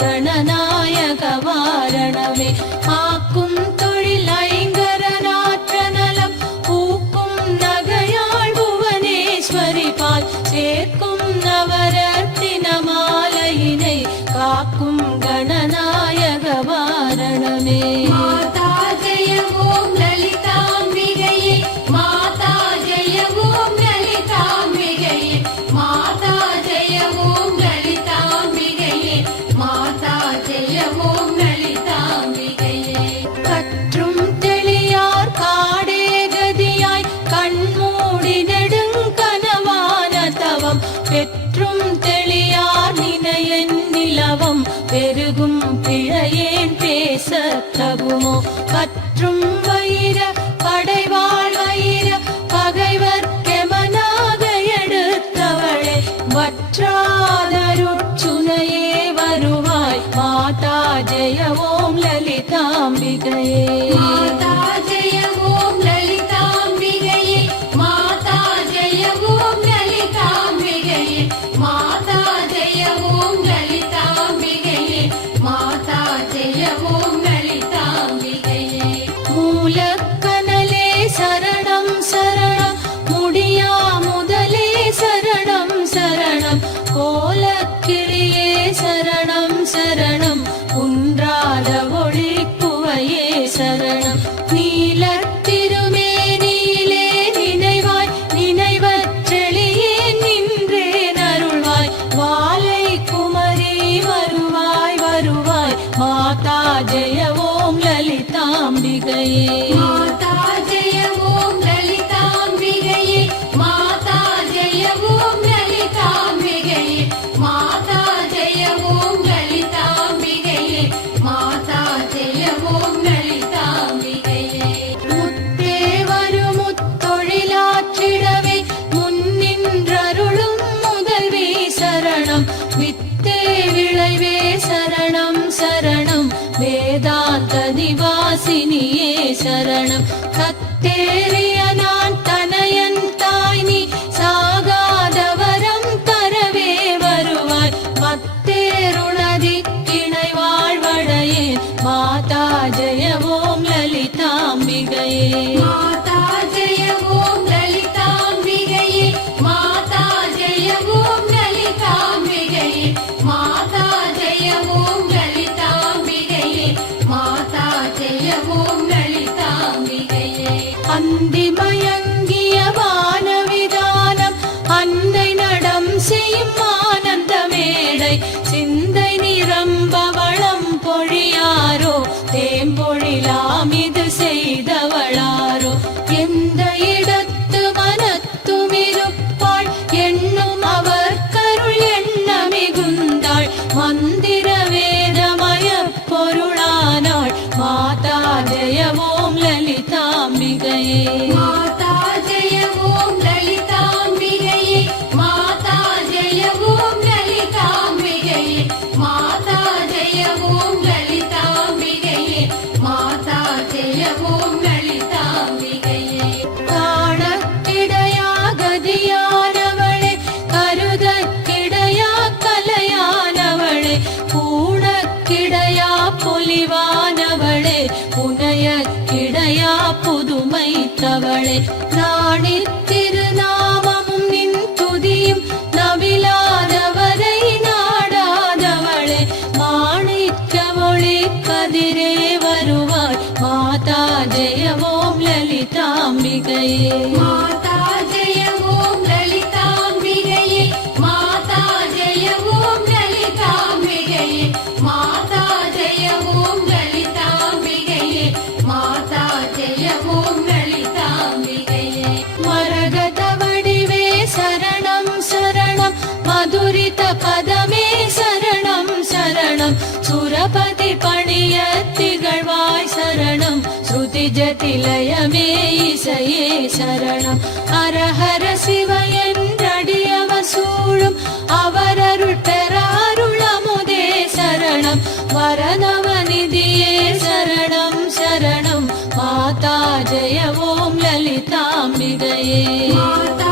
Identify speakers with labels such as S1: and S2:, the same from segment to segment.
S1: गणनाय वारणे आकं तैलं पूकं नगया भुवनेश्वरि पाल् एकं नवर दिनमालयै कां गणनाय माता जय ओं माता புதுமை தவளை நாடி திருநாமமும் நின் துதியும் நவிலாதவரை நாடாதவளே. மாணிக்க மொழி கதிரே வருவாய் மாதா ஜெயவோம் லலிதாம்பிகையே. பதி பணிய திகழ்வாய் சரணம். ஸ்ருதி ஜதிலயமே இசையே சரணம். அரஹர சிவ என்றடியவ சூழும். அவரருள் பெறாருளமுதே சரணம். வரதவ நிதியே சரணம் சரணம். மாதா ஜய ஓம்
S2: மாதா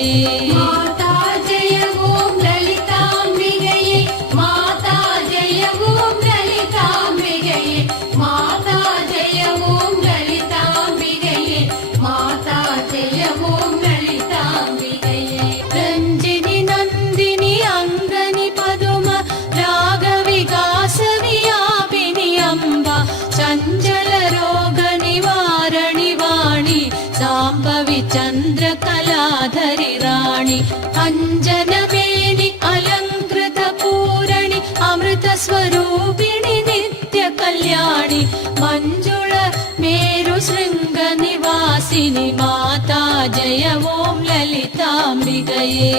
S1: Música हरिणि अञ्जनमेणि अलङ्कृतपूरणि अमृतस्वरूपिणि नित्यकल्याणि मञ्जुळ मेरुशृङ्गनिवासिनि माता जय ॐ ललिता मृगये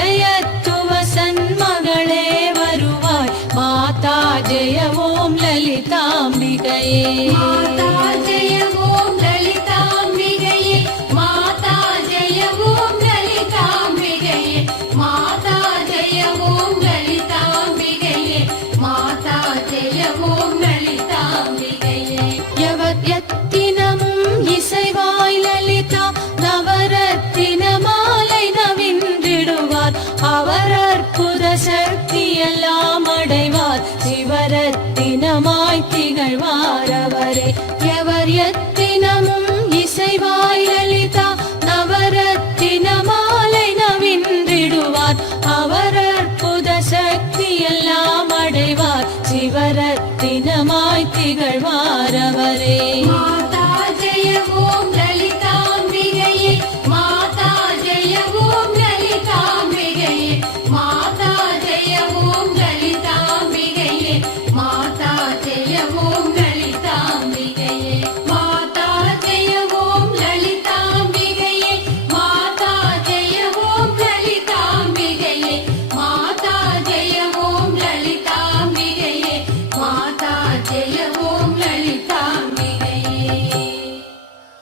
S1: जयत्व सन्मगे माता जय ओं ललिताम्बिकये சிவரத்தினமாய் திகழ்வாரவரே. எவர் எத்தினமும் இசைவாய் லலிதா நவரத்தினமாலை நவின்றிடுவார் அவர் அற்புத சக்தி எல்லாம் அடைவார். சிவரத்தினமாய் திகழ்வாரவரே.